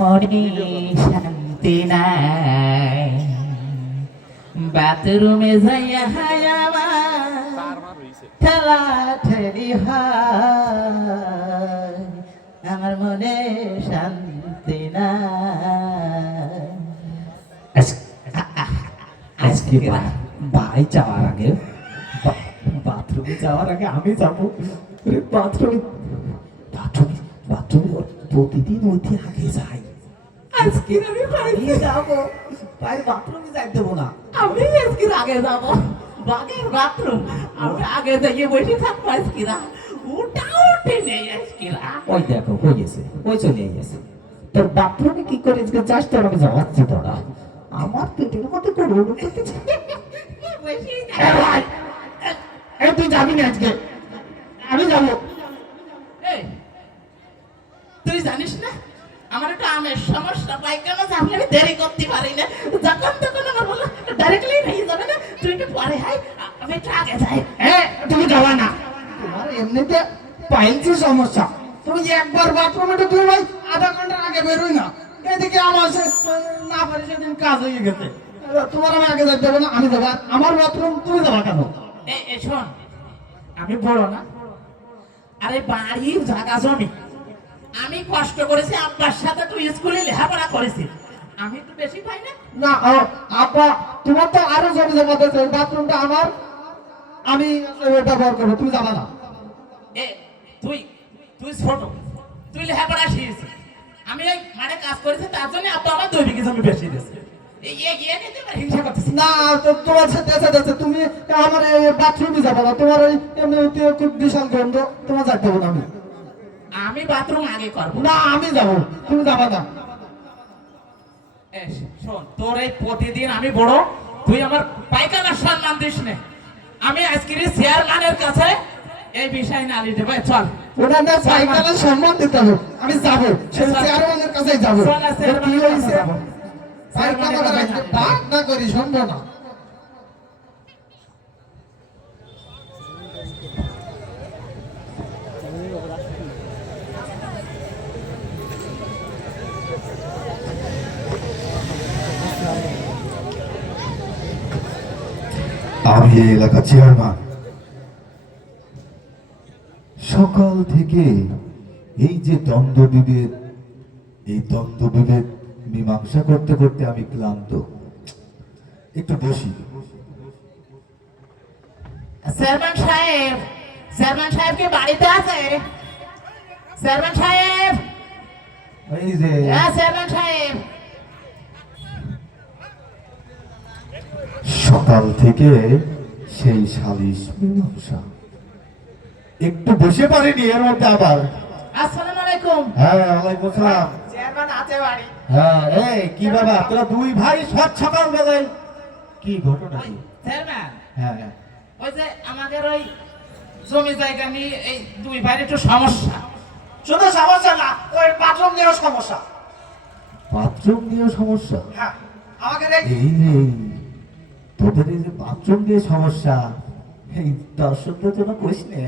মনে শান্তি নাই বাথরুমে যাইয়া ঠেলা ঠেলি হয় আমার মনে শান্তি নাই। আজকে ভাই যাওয়ার আগে বাথরুমে যাওয়ার আগে আমি যাবো বাথরুমে বাথরুমে বাথরুমে প্রতিদিন ওইটি আগে যাই। আজকে আমি বাড়ি যাবো ভাই বাথরুমে যাই দেবো না আমি আজকে আগে যাবো বাগের বাথরুম আমি আগে যাইয়ে বসে থাকবো আজকে ওটা উঠে নেই আজকে ওই দেখো হয়ে গেছে ওই চলে গেছে তোর বাথরুমে কি করে আজকে যাস তোর আমি যাওয়াচ্ছি তোরা আমার পেটের মধ্যে করে তুই যাবি না আজকে আমি যাবো। তুই জানিস না আমার একটা আমের সমস্যা পায়খানা যাবলে আমি দেরি করতে পারি না যখন তখন আমার বললো ডাইরেক্টলি নিয়ে যাবে না তুই একটু পরে হাই আমি একটু আগে যাই। তুমি যাবা না তোমার এমনিতে পাইলসের সমস্যা তুমি একবার বাথরুমে ঢুকলে ভাই আধা ঘন্টার আগে বেরোই না এদিকে আমার না পারি সেদিন কাজ হয়ে গেছে তোমার আমি আগে যাইতে হবে না আমি যাবা আমার বাথরুম তুমি যাবা কেন? এই শোন আমি বড় না আরে বাড়ির জায়গা জমি আমি কষ্ট করেছি আব্বার সাথে তুই স্কুলে লেখাপড়া করেছি আমি তো বেশি পাই না। না আব্বা তোমার তো আরো জমি জমা দিয়েছে বাথরুমটা আমার আমি ব্যবহার করবো তুমি যাবা না। তুই তুই ছোট তুই লেখাপড়া শিখেছিস আমি ওই মাঠে কাজ করেছি তার জন্য আব্বা আমার 2 বিঘা জমি বেশি দিয়েছে হিংসা করতেছি না তোমার সাথে তুমি আমার বাথরুমে যাবো না তোমার ওই এমনি খুব বিশাল গন্ধ তোমার যাইতে হবে না আমি বাথরুম আগে করবো না আমি যাবো তুমি যাবা না। শোন তোর এই প্রতিদিন আমি বড় তুই আমার পায়খানার সম্মান দিস না আমি আজকে চেয়ারম্যানের কাছে এই বিষয় না নিতে ভাই চল ওটা না পায়খানার সম্মান দিতে হবে আমি যাবো সেই চেয়ারম্যানের কাছেই যাবো কি হয়েছে পায়খানা ডাক না করি সম্ভব না। আমি এই এলাকার চেয়ারম্যান সকাল থেকে এই যে দ্বন্দ্ব বিভেদ মীমাংসা করতে করতে আমি ক্লান্ত একটু বসি। চেয়ারম্যান সাহেব কি বাড়িতে আছে? চেয়ারম্যান সাহেব এই যে চেয়ারম্যান সাহেব সকাল থেকে সেই সালিশ মীমাংসা একটু বসে পারিনি এর মধ্যে আবার আসসালামু আলাইকুম। হ্যাঁ ওয়ালাইকুম আসসালাম। চেয়ারম্যান আছে বাড়ি? হ্যাঁ এই কি বাবা তোরা দুই ভাই সকাল বেলায় কি ঘটনা? চেয়ারম্যান হ্যাঁ ওই যে আমাদের ওই জমি জায়গা নিয়ে এই 2 ভাইয়ের একটু সমস্যা। শুধু সমস্যা না ওই বাথরুম নিয়েও সমস্যা। বাথরুম নিয়ে সমস্যা? হ্যাঁ আমাকে তোদের এই যে বাথরুম দিয়ে সমস্যা এই দর্শকদের জন্য কইস নে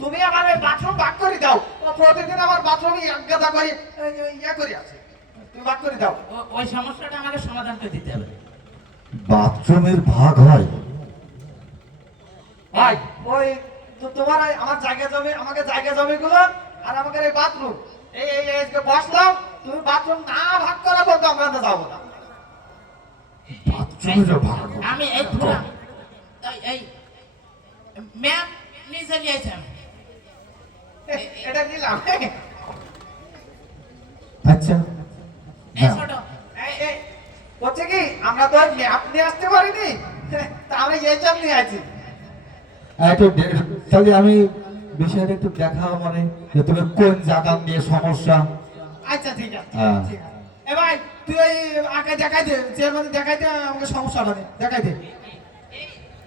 তুমি আমার বাথরুম ভাগ করে দাও প্রতিদিন আমার বাথরুমে এক গাদা করে ইয়া করে আছে তুমি ভাগ করে দাও ওই সমস্যাটা আমাকে সমাধান করে দিতে হবে। বাথরুমের ভাগ হয় ভাই ওই তোমার আমার জায়গা জমি আমাকে জায়গা জমিগুলো আর আমাকে এই বাথরুম এই বসলাম তুমি বাথরুম না ভাগ করা বলতো আমরা যাবো না। বাথরুমের ভাগ আমি এই ম্যাপ নিজে নিয়েছিলাম এটা নিলাম। আচ্ছা হচ্ছে কি আমরা তো ম্যাপ নিয়ে আসতে পারিনি তা আমরা এই জন্য নিয়ে আছি। তাহলে আমি বিষয়টা একটু দেখা মানে যে তুমি কোন জায়গা নিয়ে সমস্যা। আচ্ছা ঠিক আছে এ ভাই তুই ওই আগে দেখাই দে চেয়ারম্যান দেখাই দে আমাকে সমস্যাটা দে দেখাই দে।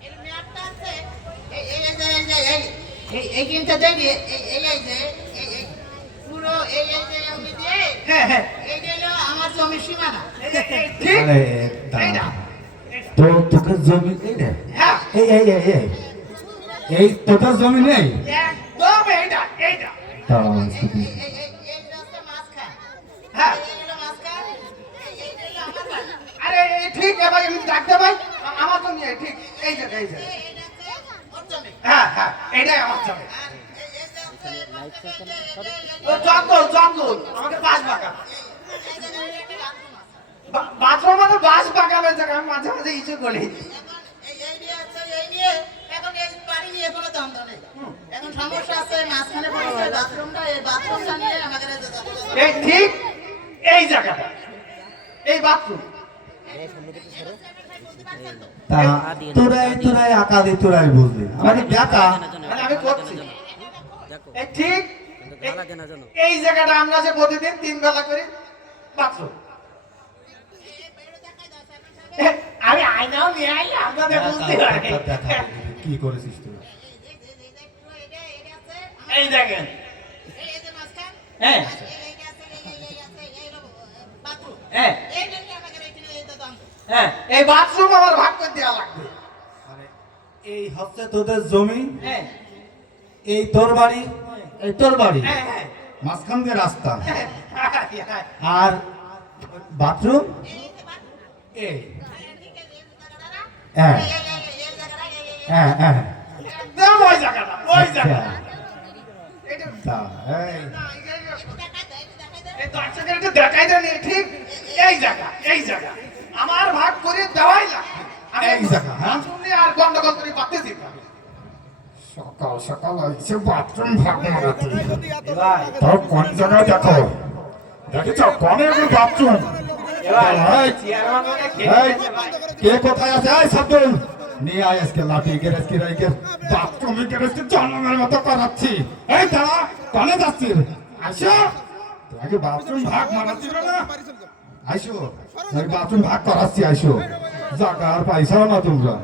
এই ম্যাপটা আছে এই কিন্তু দেখি এই যে পুরো এই যে আমি দিয়ে হ্যাঁ হ্যাঁ এই হলো আমার জমির সীমানা। তো তোকে জমি হ্যাঁ এই তোদের জমি নেই? একদম এইটা এই রাস্তা হ্যাঁ এই হলো মাঝখান, এই হলো আমার বাড়ি। আরে এই ঠিক এ ভাই আমি ডাকতে ভাই আমার তো নিয়ে ঠিক এই জায়গায় এই জায়গায় এইটা হচ্ছে ওর জমি। হ্যাঁ হ্যাঁ এইটাই আমার জমি আর এই যে হচ্ছে এর পাশে ও জঙ্গল জঙ্গল আমাকে বাস বাগান এই জায়গায় একটা বাথরুম আছে। বাথরুম মানে বাস বাগানের জায়গা আমি মাঝে মাঝে ইস্যু করি এখন এই নিয়ে আছে, এই নিয়ে এখন এই বাড়ি নিয়ে কোনো দ্বন্দ্ব নেই। এখন সমস্যা আছে মাঝখানে পড়েছে বাথরুমটা, এই বাথরুমটা নিয়ে আমাদের এই যে দ্বন্দ্ব। এই ঠিক এই জায়গাটা এই বাথরুম তা তোরাই আঁকা দে তোরাই বুঝলি আমাকে দেখা মানে আমি করছি এই ঠিক এই জায়গাটা আমরা যে প্রতিদিন 3 বেলা করি বাথরুম আমি আয়নাও নিয়ে আইলে আপনাদের বুঝতে পারি কি করেছিস তুই এই দেখেন এই যে মাঝখান, হ্যাঁ এই যে আছে, এই হলো বাথরুম। হ্যাঁ এইটা নিয়ে আমাদের এখানে এই দ্বন্দ্ব। হ্যাঁ এই বাথরুম আমার ভাগ করে দেওয়া লাগবে মানে এই হচ্ছে তোদের জমি হ্যাঁ এই তোর বাড়ি এই তোর বাড়ি হ্যাঁ হ্যাঁ মাঝখান দিয়ে রাস্তা হ্যাঁ আর বাথরুম এই হ্যাঁ হ্যাঁ হ্যাঁ একদম ওই জায়গাটা ওই জায়গা এটা তা, এই, এই দর্শকের একটু দেখাই দেনি ঠিক এই জায়গা আমার ভাগ করে দেওয়াই লাগবে আমি এই জায়গা, হ্যাঁ? শুনলে আর গন্ডগোল করে পারতেছি না সকাল সকাল এসে বাথরুম ভাগ মারাতে ভাই তাও কোন জায়গায় দেখো দেখেছ কোনে বাথরুম এই, চেয়ারম্যান মানে এই, কে কোথায় আছে এই সাবদুল নিয়ে আয় আজকে লাঠি গেরেজ কি রাইকে বাথরুমে গেরেজকে জন্মের মতো করাচ্ছি এই দাঁড়া কনে যাচ্ছিস আইসো তোমাকে বাথরুম ভাগ মারাচ্ছিল না আইসো আমি বাথরুম ভাগ করাচ্ছি আইসো জায়গা আর পাইছাও না তোমরা